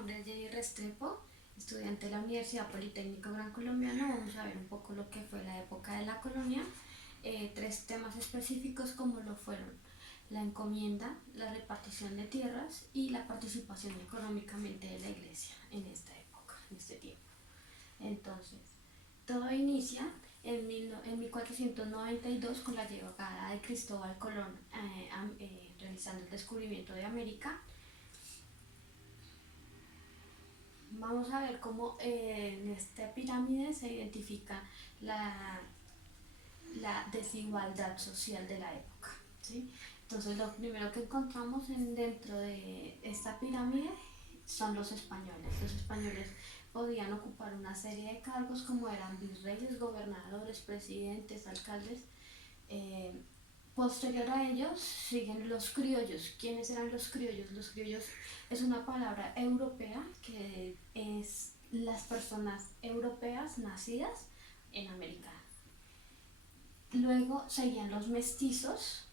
nombre es Jenny Restrepo, estudiante de la Universidad Politécnico Gran Colombiano. Vamos a ver un poco lo que fue la época de la colonia, tres temas específicos como lo fueron la encomienda, la repartición de tierras y la participación económicamente de la iglesia en esta época, en este tiempo. Entonces, todo inicia en 1492 con la llegada de Cristóbal Colón, realizando el descubrimiento de América. Vamos a ver cómo en esta pirámide se identifica la, la desigualdad social de la época, ¿sí? Entonces lo primero que encontramos dentro de esta pirámide son los españoles. Los españoles podían ocupar una serie de cargos como eran virreyes, gobernadores, presidentes, alcaldes. Eh, Posterior a ellos siguen los criollos. ¿Quiénes eran los criollos? Los criollos es una palabra europea que es las personas europeas nacidas en América. Luego seguían los mestizos,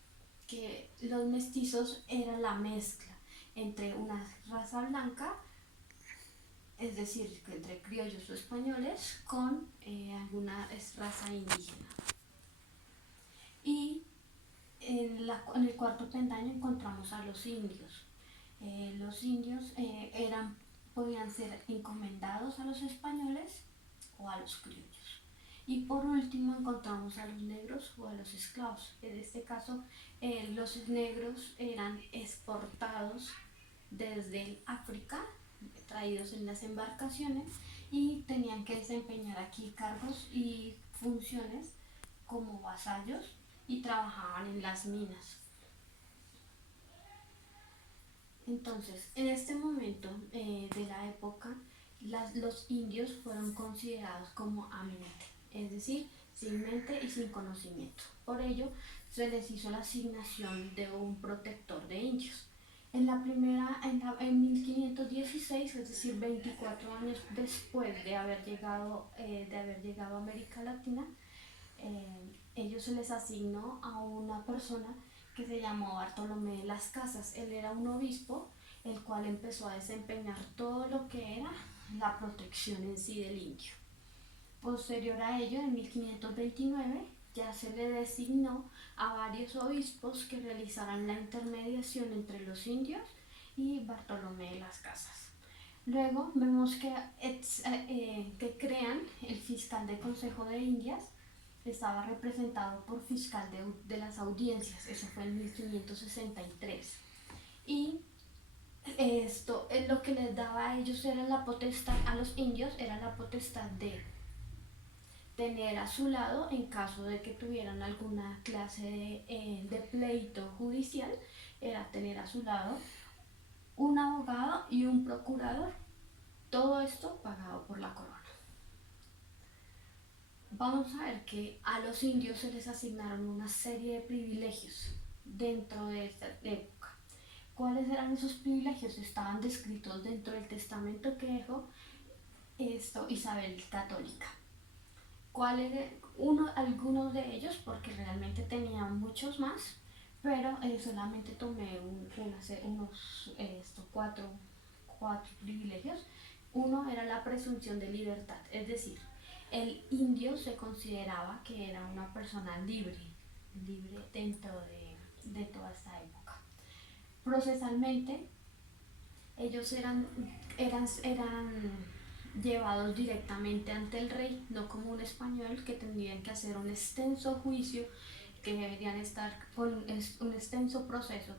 que los mestizos era la mezcla entre una raza blanca, es decir, entre criollos o españoles, con alguna raza indígena. Y en el cuarto peldaño encontramos a los indios. Los indios podían ser encomendados a los españoles o a los criollos. Y por último encontramos a los negros o a los esclavos. En este caso, los negros eran exportados desde el África, traídos en las embarcaciones, y tenían que desempeñar aquí cargos y funciones como vasallos y trabajaban en las minas. Entonces, en este momento de la época, los indios fueron considerados como amente, es decir, sin mente y sin conocimiento. Por ello, se les hizo la asignación de un protector de indios. En 1516, es decir, 24 años después de haber llegado a América Latina, ellos se les asignó a una persona que se llamó Bartolomé de las Casas. Él era un obispo, el cual empezó a desempeñar todo lo que era la protección en sí del indio. Posterior a ello, en 1529, ya se le designó a varios obispos que realizaran la intermediación entre los indios y Bartolomé de las Casas. Luego vemos que crean el fiscal del Consejo de Indias. Estaba representado por fiscal de las audiencias, eso fue en 1563. Y esto es lo que les daba a ellos, era la potestad, a los indios era la potestad de tener a su lado, en caso de que tuvieran alguna clase de pleito judicial, era tener a su lado un abogado y un procurador, todo esto pagado por la corona. Vamos a ver que a los indios se les asignaron una serie de privilegios dentro de esta época. ¿Cuáles eran esos privilegios? Estaban descritos dentro del testamento que dejó Isabel Católica. Algunos de ellos, porque realmente tenían muchos más, pero solamente tomé cuatro privilegios. Uno era la presunción de libertad, es decir, el indio se consideraba que era una persona libre dentro de toda esta época. Procesalmente, ellos eran llevados directamente ante el rey, no como un español que tendrían que hacer un extenso juicio, que deberían estar con un extenso proceso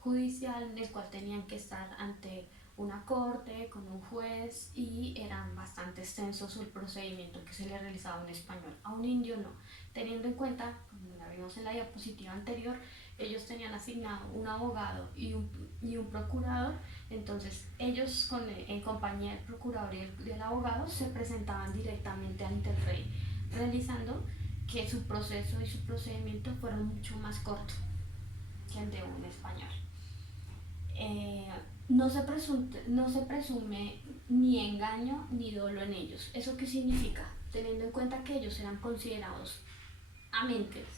judicial en el cual tenían que estar ante una corte, con un juez, y eran bastante extensos el procedimiento que se le realizaba a un español. A un indio no, teniendo en cuenta, como la vimos en la diapositiva anterior, ellos tenían asignado un abogado y un procurador. Entonces ellos en compañía del procurador y del abogado se presentaban directamente ante el rey, realizando que su proceso y su procedimiento fueron mucho más cortos que el de un español. No se presume ni engaño ni dolo en ellos. ¿Eso qué significa? Teniendo en cuenta que ellos eran considerados amentes,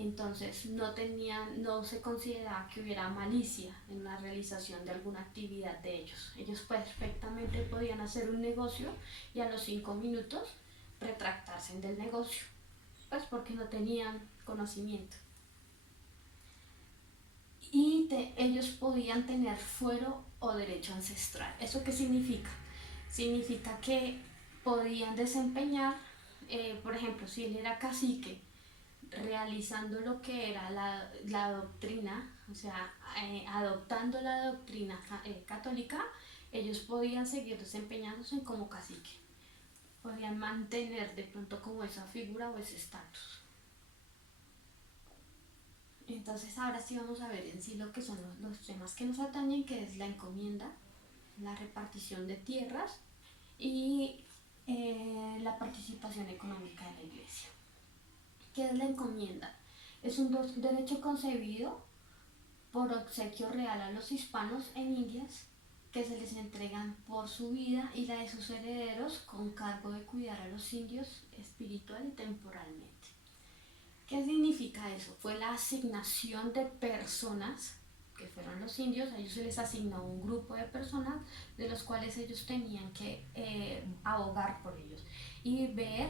Entonces no se consideraba que hubiera malicia en la realización de alguna actividad de ellos. Ellos perfectamente podían hacer un negocio y a los 5 minutos retractarse del negocio, pues porque no tenían conocimiento. Y ellos podían tener fuero o derecho ancestral. ¿Eso qué significa? Significa que podían desempeñar, por ejemplo, si él era cacique, realizando lo que era la doctrina, o sea, adoptando la doctrina católica, ellos podían seguir desempeñándose como cacique, podían mantener de pronto como esa figura o ese estatus. Entonces ahora sí vamos a ver en sí lo que son los temas que nos atañen, que es la encomienda, la repartición de tierras y la participación económica de la iglesia. ¿Qué es la encomienda? Es un derecho concebido por obsequio real a los hispanos en Indias que se les entregan por su vida y la de sus herederos con cargo de cuidar a los indios espiritual y temporalmente. ¿Qué significa eso? Fue la asignación de personas, que fueron los indios, a ellos se les asignó un grupo de personas de los cuales ellos tenían que abogar por ellos y ver,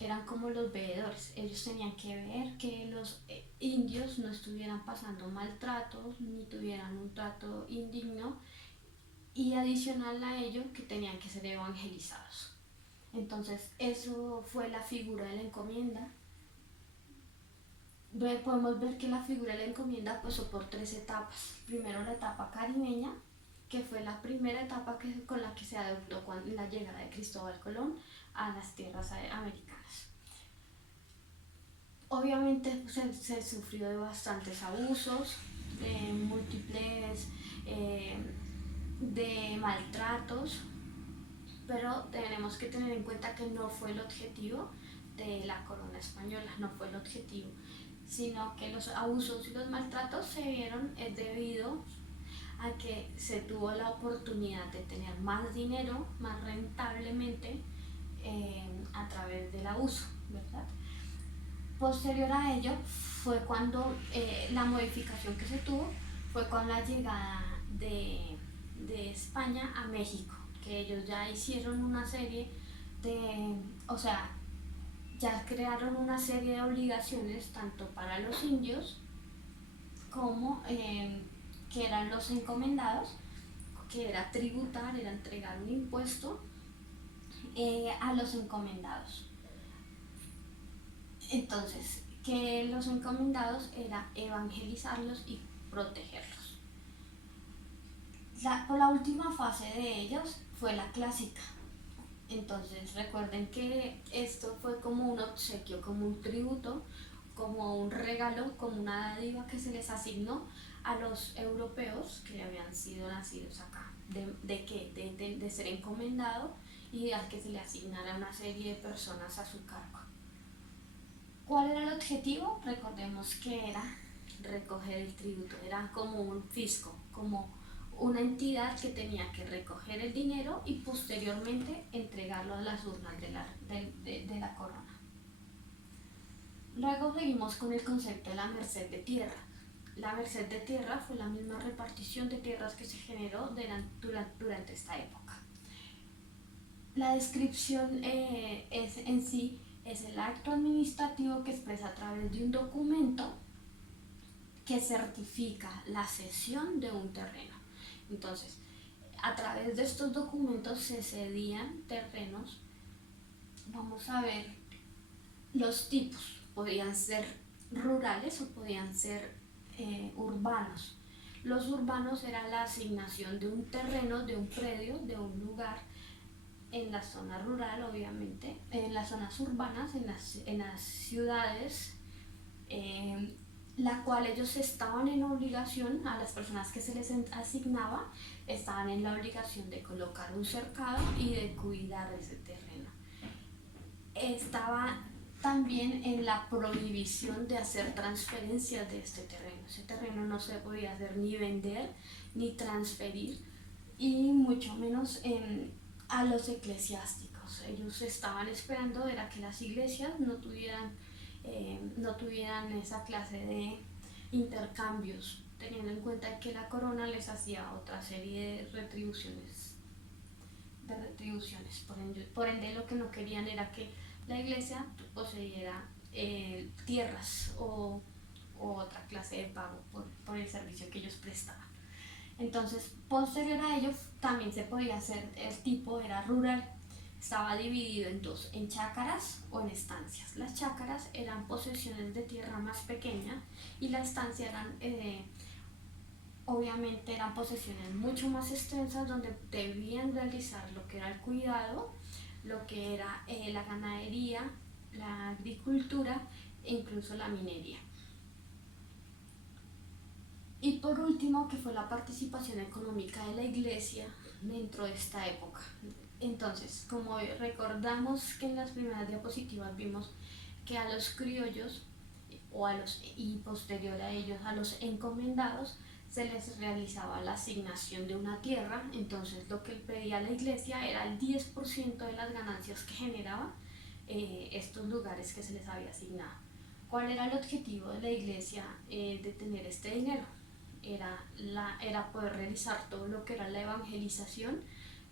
eran como los veedores, ellos tenían que ver que los indios no estuvieran pasando maltratos ni tuvieran un trato indigno y adicional a ello que tenían que ser evangelizados. Entonces eso fue la figura de la encomienda. Podemos ver que la figura de la encomienda pasó por 3 etapas. Primero la etapa caribeña, que fue la primera etapa con la que se adoptó con la llegada de Cristóbal Colón a las tierras americanas. Obviamente se sufrió de bastantes abusos, múltiples de maltratos, pero tenemos que tener en cuenta que no fue el objetivo de la corona española, no fue el objetivo, sino que los abusos y los maltratos se vieron debido a que se tuvo la oportunidad de tener más dinero, más rentablemente a través del abuso, ¿verdad? Posterior a ello fue cuando la modificación que se tuvo fue con la llegada de España a México, que ellos ya hicieron una serie o sea, ya crearon una serie de obligaciones tanto para los indios como que eran los encomendados, que era tributar, era entregar un impuesto a los encomendados. Entonces, que los encomendados era evangelizarlos y protegerlos. La última fase de ellos fue la clásica. Entonces recuerden que esto fue como un obsequio, como un tributo, como un regalo, como una dádiva que se les asignó a los europeos que habían sido nacidos acá. De ser encomendado y al que se le asignara una serie de personas a su cargo. ¿Cuál era el objetivo? Recordemos que era recoger el tributo, era como un fisco, como una entidad que tenía que recoger el dinero y posteriormente entregarlo a las urnas de la corona. Luego seguimos con el concepto de la merced de tierra. La merced de tierra fue la misma repartición de tierras que se generó durante esta época. La descripción en sí es el acto administrativo que expresa a través de un documento que certifica la cesión de un terreno. Entonces, a través de estos documentos se cedían terrenos. Vamos a ver los tipos. Podían ser rurales o podían ser urbanos. Los urbanos era la asignación de un terreno, de un predio, de un lugar en la zona rural, obviamente, en las zonas urbanas, en las ciudades, la cual ellos estaban en obligación, a las personas que se les asignaba, estaban en la obligación de colocar un cercado y de cuidar ese terreno. Estaba también en la prohibición de hacer transferencias de este terreno. Ese terreno no se podía hacer ni vender ni transferir, y mucho menos a los eclesiásticos. Ellos estaban esperando era que las iglesias no tuvieran no tuvieran esa clase de intercambios, teniendo en cuenta que la corona les hacía otra serie de retribuciones. Por ende, lo que no querían era que la iglesia poseyera tierras o otra clase de pago por el servicio que ellos prestaban. Entonces, posterior a ello, también se podía hacer, el tipo era rural, estaba dividido en dos, en chácaras o en estancias. Las chácaras eran posesiones de tierra más pequeñas y las estancias obviamente eran posesiones mucho más extensas donde debían realizar lo que era el cuidado, lo que era la ganadería, la agricultura e incluso la minería. Y por último, que fue la participación económica de la iglesia dentro de esta época. Entonces, como recordamos que en las primeras diapositivas vimos que a los criollos y posterior a ellos a los encomendados se les realizaba la asignación de una tierra, entonces lo que pedía la iglesia era el 10% de las ganancias que generaban estos lugares que se les había asignado. ¿Cuál era el objetivo de la iglesia de tener este dinero? Era poder realizar todo lo que era la evangelización,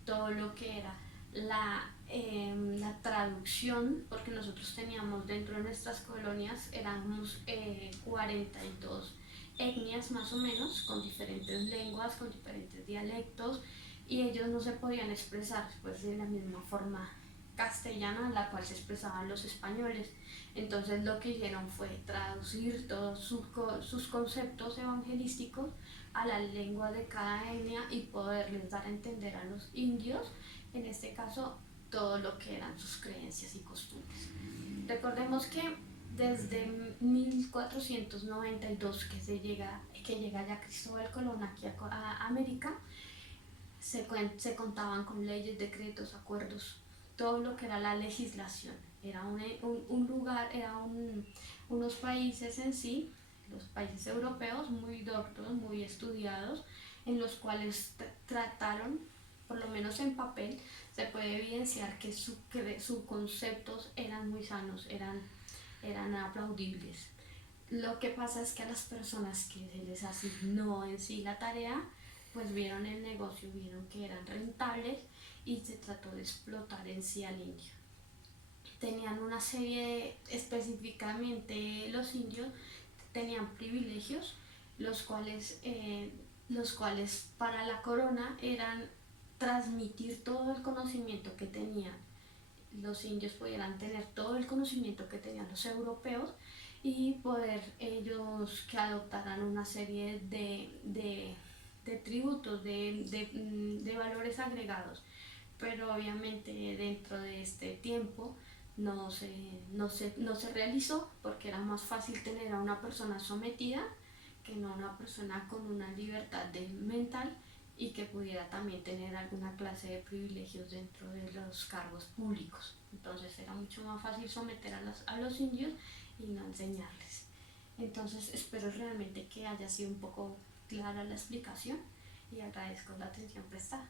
todo lo que era la traducción, porque nosotros teníamos dentro de nuestras colonias, éramos 42 etnias más o menos, con diferentes lenguas, con diferentes dialectos, y ellos no se podían expresar pues, de la misma forma castellana en la cual se expresaban los españoles. Entonces lo que hicieron fue traducir todos sus conceptos evangelísticos a la lengua de cada etnia y poderles dar a entender a los indios, en este caso, todo lo que eran sus creencias y costumbres. Recordemos que desde 1492 que llega ya Cristóbal Colón aquí a América, se contaban con leyes, decretos, acuerdos, todo lo que era la legislación. Era un lugar, unos países en sí, los países europeos, muy doctos, muy estudiados, en los cuales trataron, por lo menos en papel, se puede evidenciar que sus conceptos eran muy sanos, eran aplaudibles. Lo que pasa es que a las personas que se les asignó en sí la tarea, pues vieron el negocio, vieron que eran rentables y se trató de explotar en sí al indio. Tenían una serie, específicamente los indios, tenían privilegios, los cuales para la corona eran transmitir todo el conocimiento que tenían. Los indios pudieran tener todo el conocimiento que tenían los europeos y poder ellos que adoptaran una serie de tributos, de valores agregados. Pero obviamente dentro de este tiempo no se realizó porque era más fácil tener a una persona sometida que no una persona con una libertad mental y que pudiera también tener alguna clase de privilegios dentro de los cargos públicos. Entonces era mucho más fácil someter a los indios y no enseñarles. Entonces espero realmente que haya sido un poco clara la explicación y agradezco la atención prestada.